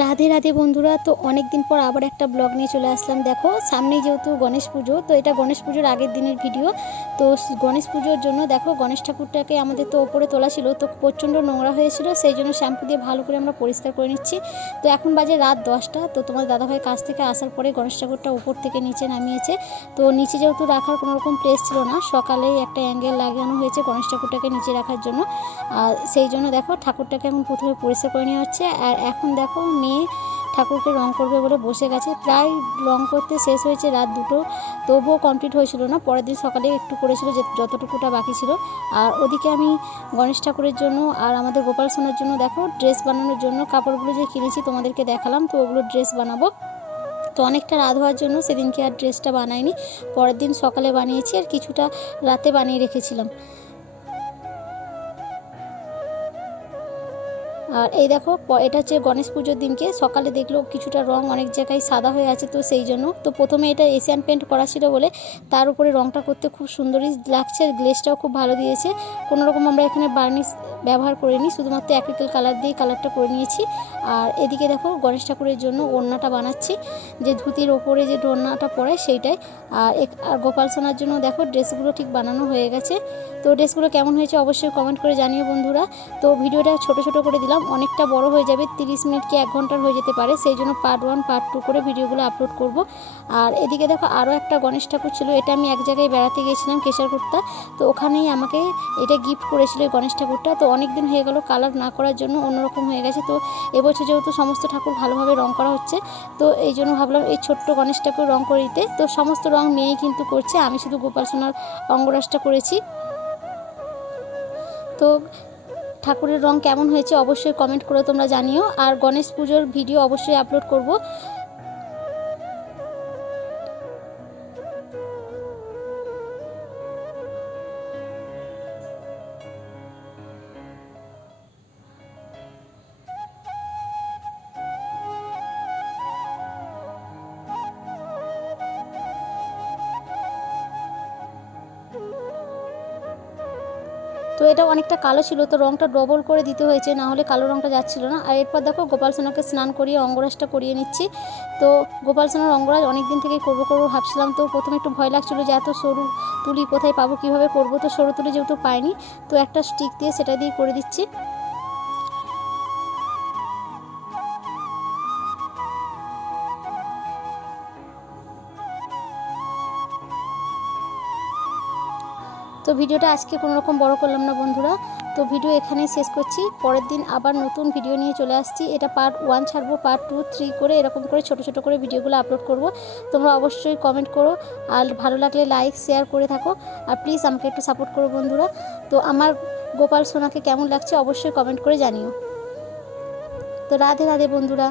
রাধে রাধে বন্ধুরা, তো অনেক দিন পর আবার একটা ব্লগ নিয়ে চলে আসলাম। দেখো সামনেই যেহেতু গণেশ পুজো, তো এটা গণেশ পুজোর আগের দিনের ভিডিও। তো গণেশ পুজোর জন্য দেখো গণেশ ঠাকুরটাকে আমাদের তো ওপরে তোলা ছিল, তো প্রচণ্ড নোংরা হয়েছিল, সেই জন্য শ্যাম্পু দিয়ে ভালো করে আমরা পরিষ্কার করে নিচ্ছি। তো এখন বাজে রাত 10টা। তো তোমার দাদাভাই কাছ থেকে আসার পরে গণেশ ঠাকুরটা উপর থেকে নিচে নামিয়েছে। তো নিচে যেহেতু রাখার কোনো রকম প্লেস ছিল না, সকালেই একটা অ্যাঙ্গেল লাগানো হয়েছে গণেশ ঠাকুরটাকে নিচে রাখার জন্য। আর সেই জন্য দেখো ঠাকুরটাকে এখন প্রথমে পরিষ্কার করে নেওয়া হচ্ছে। আর এখন দেখো মেয়ে ঠাকুরকে রং করবে বলে বসে গেছে। প্রায় রং করতে শেষ হয়েছে রাত 2টো, তবুও কমপ্লিট হয়েছিল না। পরের দিন সকালে একটু করেছিল, যে যতটুকুটা বাকি ছিল। আর ওদিকে আমি গণেশ ঠাকুরের জন্য আর আমাদের গোপাল সোনার জন্য দেখো ড্রেস বানানোর জন্য কাপড়গুলো যে কিনেছি তোমাদেরকে দেখালাম, তো ওগুলো ড্রেস বানাবো। তো অনেকটা রাত হওয়ার জন্য সেদিনকে আর ড্রেসটা বানাইনি, পরের দিন সকালে বানিয়েছি আর কিছুটা রাতে বানিয়ে রেখেছিলাম। আর এই দেখো এটা হচ্ছে গণেশ পুজোর দিনকে সকালে দেখলো কিছুটা রং অনেক জায়গায় সাদা হয়ে আছে, তো সেই জন্য তো প্রথমে এটা এশিয়ান পেন্ট করা ছিল বলে তার উপরে রংটা করতে খুব সুন্দরই লাগছে, আর গ্লেজটাও খুব ভালো দিয়েছে। কোনো রকম আমরা এখানে বার্নিশ ব্যবহার করিনি, শুধুমাত্র অ্যাক্রিলিক কালার দিয়ে কালারটা করে নিয়েছি। আর এদিকে দেখো গণেশ ঠাকুরের জন্য ওড়নাটা বানাচ্ছি, যে ধুতির ওপরে যে ওড়নাটা পরে সেইটাই। আর গোপাল সোনার জন্য দেখো ড্রেসগুলো ঠিক বানানো হয়ে গেছে। তো ড্রেসগুলো কেমন হয়েছে অবশ্যই কমেন্ট করে জানিও বন্ধুরা। তো ভিডিওটা ছোট ছোট করে দিলাম, অনেকটা বড় হয়ে যাবে, 30 মিনিট কি 1 ঘন্টার হয়ে যেতে পারে, সেই জন্য পার্ট 1 পার্ট 2 করে ভিডিওগুলো আপলোড করব। আর এদিকে দেখো আরও একটা গণেশ ঠাকুর ছিল, এটা আমি এক জায়গায় বেড়াতে গিয়েছিলাম কেশরকুট্টা, তো ওখানেই আমাকে এটা গিফট করেছিল এই গণেশ ঠাকুরটা। তো অনেক দিন হয়ে গেল কালার না করার জন্য অন্যরকম হয়ে গেছে। তো এবছর যেহেতু সমস্ত ঠাকুর ভালোভাবে রং করা হচ্ছে, তো এই জন্য ভাবলাম এই ছোট্ট গণেশ ঠাকুর রং করে দিতে। তো সমস্ত রং মেয়েই কিন্তু করছে, আমি শুধু গোপাল সোনার অঙ্গরাজটা করেছি। তো ঠাকুরের রং কেমন হয়েছে অবশ্যই কমেন্ট করে তোমরা জানিও। আর গণেশ পুজোর ভিডিও অবশ্যই আপলোড করব। তো এটা অনেকটা কালো ছিল, তো রংটা ডবল করে দিতে হয়েছে, না হলে কালো রংটা যাচ্ছিল না। আর এরপর দেখো গোপাল সোনাকে স্নান করিয়ে অঙ্গরাজটা করিয়ে নিচ্ছি। তো গোপাল সোনার অঙ্গরাজ অনেক দিন থেকেই করবো ভাবছিলাম, তো প্রথমে একটু ভয় লাগছিলো যে এত সরু তুলি কোথায় পাবো, কীভাবে করবো। তো সরু তুলি যেহেতু পাইনি, তো একটা স্টিক দিয়ে সেটা দিয়ে করে দিচ্ছি। তো ভিডিওটা আজকে কোনো রকম বড় করলাম না বন্ধুরা, তো ভিডিও এখানেই শেষ করছি। পরের দিন আবার নতুন ভিডিও নিয়ে চলে আসছি। এটা পার্ট 1 ছাড়বো, পার্ট 2, 3 করে এরকম করে ছোট ছোট করে ভিডিওগুলো আপলোড করব। তোমরা অবশ্যই কমেন্ট করো, আর ভালো লাগলে লাইক শেয়ার করে থাকো। আর প্লিজ আমাকে একটু সাপোর্ট করো বন্ধুরা। তো আমার গোপাল সোনাকে কেমন লাগছে অবশ্যই কমেন্ট করে জানিও। তো রাধে রাধে বন্ধুরা।